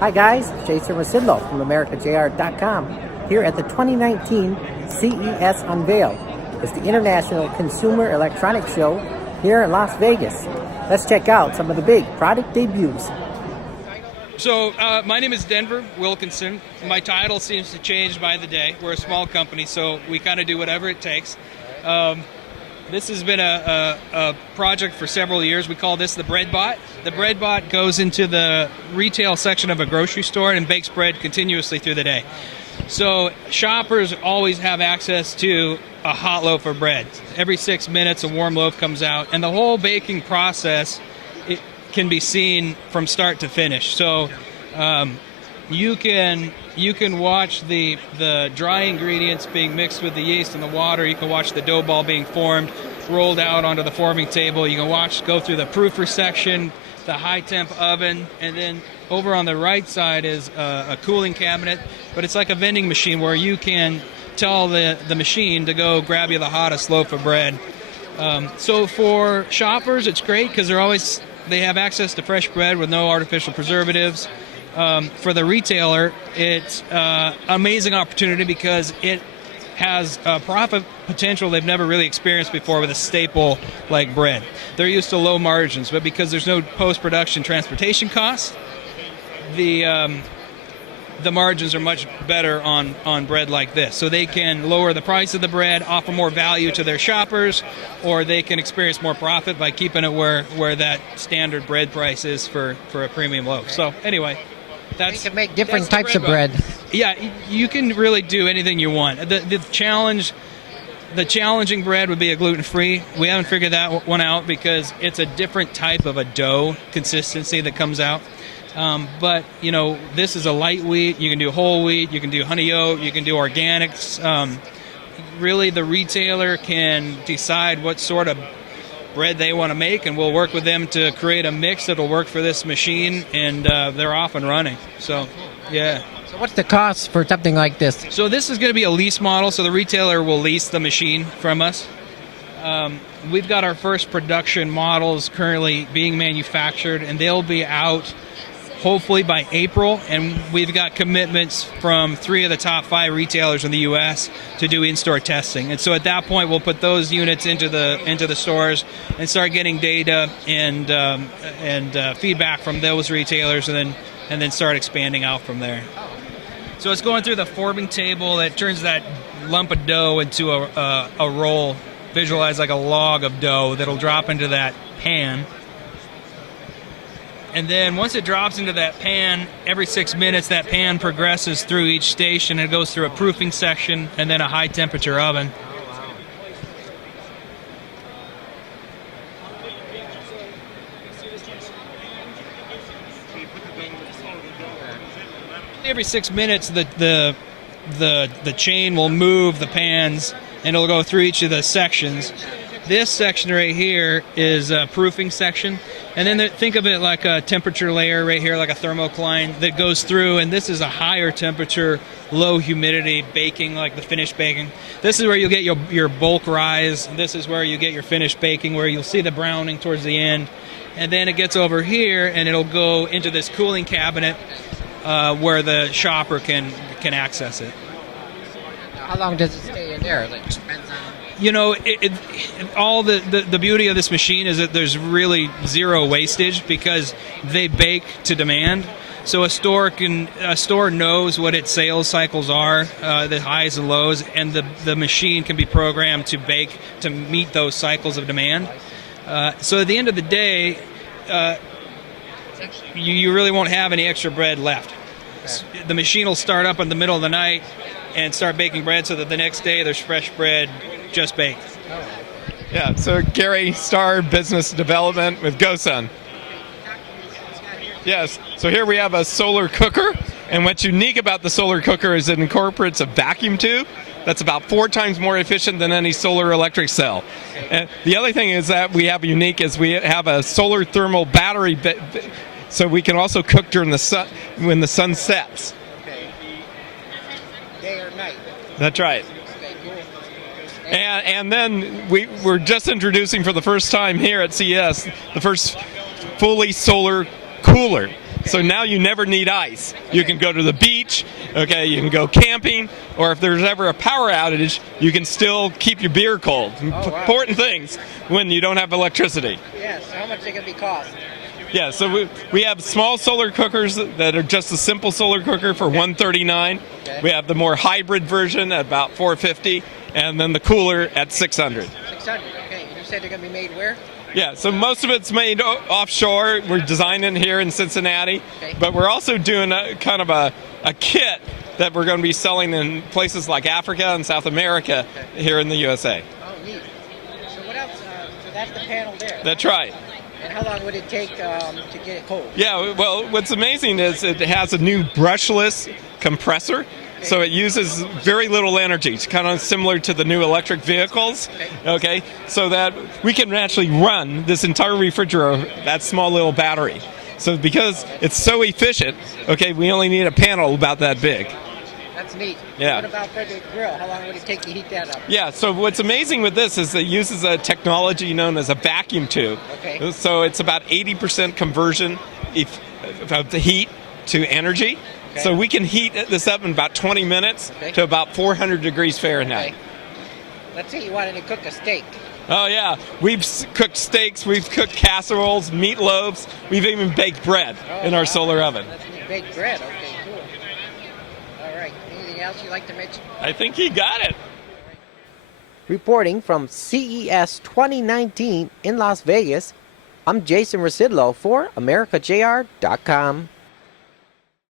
Hi guys, Jason Rzucidlo from AmericaJR.com here at the 2019 CES Unveiled. It's the International Consumer Electronics Show here in Las Vegas. Let's check out some of the big product debuts. So my name is Denver Wilkinson. My title seems to change by the day. We're a small company, so we kind of do whatever it takes. This has been a project for several years. We call this the BreadBot. The BreadBot goes into the retail section of a grocery store and bakes bread continuously through the day. So shoppers always have access to a hot loaf of bread. Every 6 minutes a warm loaf comes out, and the whole baking process it can be seen from start to finish. So you can watch the dry ingredients being mixed with the yeast and the water. You can watch the dough ball being formed, rolled out onto the forming table. You can watch go through the proofer section, the high temp oven, and then over on the right side is a cooling cabinet. But it's like a vending machine where you can tell the machine to go grab you the hottest loaf of bread. So for shoppers, it's great because they have access to fresh bread with no artificial preservatives. For the retailer, it's an amazing opportunity because it has a profit potential they've never really experienced before with a staple like bread. They're used to low margins, but because there's no post-production transportation costs, the margins are much better on bread like this. So they can lower the price of the bread, offer more value to their shoppers, or they can experience more profit by keeping it where that standard bread price is for a premium loaf. So anyway, you can make different types of bread. Yeah, you can really do anything you want. The challenging bread would be a gluten-free. We haven't figured that one out because it's a different type of a dough consistency that comes out. But, this is a light wheat. You can do whole wheat. You can do honey oat. You can do organics. Really, the retailer can decide what sort of bread they want to make, and we'll work with them to create a mix that'll work for this machine, and they're off and running. So, yeah. So what's the cost for something like this? So this is going to be a lease model, so the retailer will lease the machine from us. We've got our first production models currently being manufactured, and they'll be out hopefully by April, and we've got commitments from 3 of the top 5 retailers in the U.S. to do in-store testing. And so at that point, we'll put those units into the stores and start getting data and feedback from those retailers, and then start expanding out from there. So it's going through the forming table that turns that lump of dough into a roll, visualized like a log of dough that'll drop into that pan. And then once it drops into that pan, every 6 minutes that pan progresses through each station. It goes through a proofing section and then a high temperature oven. Every 6 minutes the chain will move the pans and it'll go through each of the sections. This section right here is a proofing section, and then think of it like a temperature layer right here, like a thermocline that goes through, and this is a higher temperature, low humidity baking, like the finished baking. This is where you'll get your bulk rise. This is where you get your finished baking, where you'll see the browning towards the end. And then it gets over here, and it'll go into this cooling cabinet where the shopper can access it. How long does it stay in there? Like, depends on... All the beauty of this machine is that there's really zero wastage because they bake to demand. So a store knows what its sales cycles are, the highs and lows, and the machine can be programmed to bake to meet those cycles of demand. So at the end of the day, you really won't have any extra bread left. Okay. The machine will start up in the middle of the night and start baking bread so that the next day there's fresh bread just baked. Yeah, so Gary Starr, Business Development with GoSun. Yes, so here we have a solar cooker, and what's unique about the solar cooker is it incorporates a vacuum tube that's about 4 times more efficient than any solar electric cell. And the other thing is that we have unique is we have a solar thermal battery, so we can also cook during the sun when the sun sets. Okay. Day or night. That's right. And then we're just introducing for the first time here at CES the first fully solar cooler. So now you never need ice. You can go to the beach, okay, you can go camping, or if there's ever a power outage, you can still keep your beer cold. Important things when you don't have electricity. Yes, how much are they going to be cost? Yeah, so we have small solar cookers that are just a simple solar cooker for $139. Okay. We have the more hybrid version at about $450, and then the cooler at $600. $600, okay. You said they're going to be made where? Yeah, so most of it's made offshore. We're designing here in Cincinnati, okay. But we're also doing a kind of a kit that we're going to be selling in places like Africa and South America here in the USA. Oh, neat. So what else? So that's the panel there. That's right. And how long would it take to get it cold? Yeah, well, what's amazing is it has a new brushless compressor, so it uses very little energy. It's kind of similar to the new electric vehicles, okay? So that we can actually run this entire refrigerator, that small little battery. So because it's so efficient, okay, we only need a panel about that big. That's neat. Yeah. What about for the grill? How long would it take to heat that up? Yeah, so what's amazing with this is it uses a technology known as a vacuum tube. Okay. So it's about 80% conversion of the heat to energy. Okay. So we can heat this up in about 20 minutes to about 400 degrees Fahrenheit. Okay. Let's say you wanted to cook a steak. Oh yeah, we've cooked steaks, we've cooked casseroles, meat loaves, we've even baked bread in our solar oven. That's neat. Baked bread, okay, cool. All right, anything else you'd like to mention? I think he got it. Reporting from CES 2019 in Las Vegas, I'm Jason Rzucidlo for AmericaJR.com.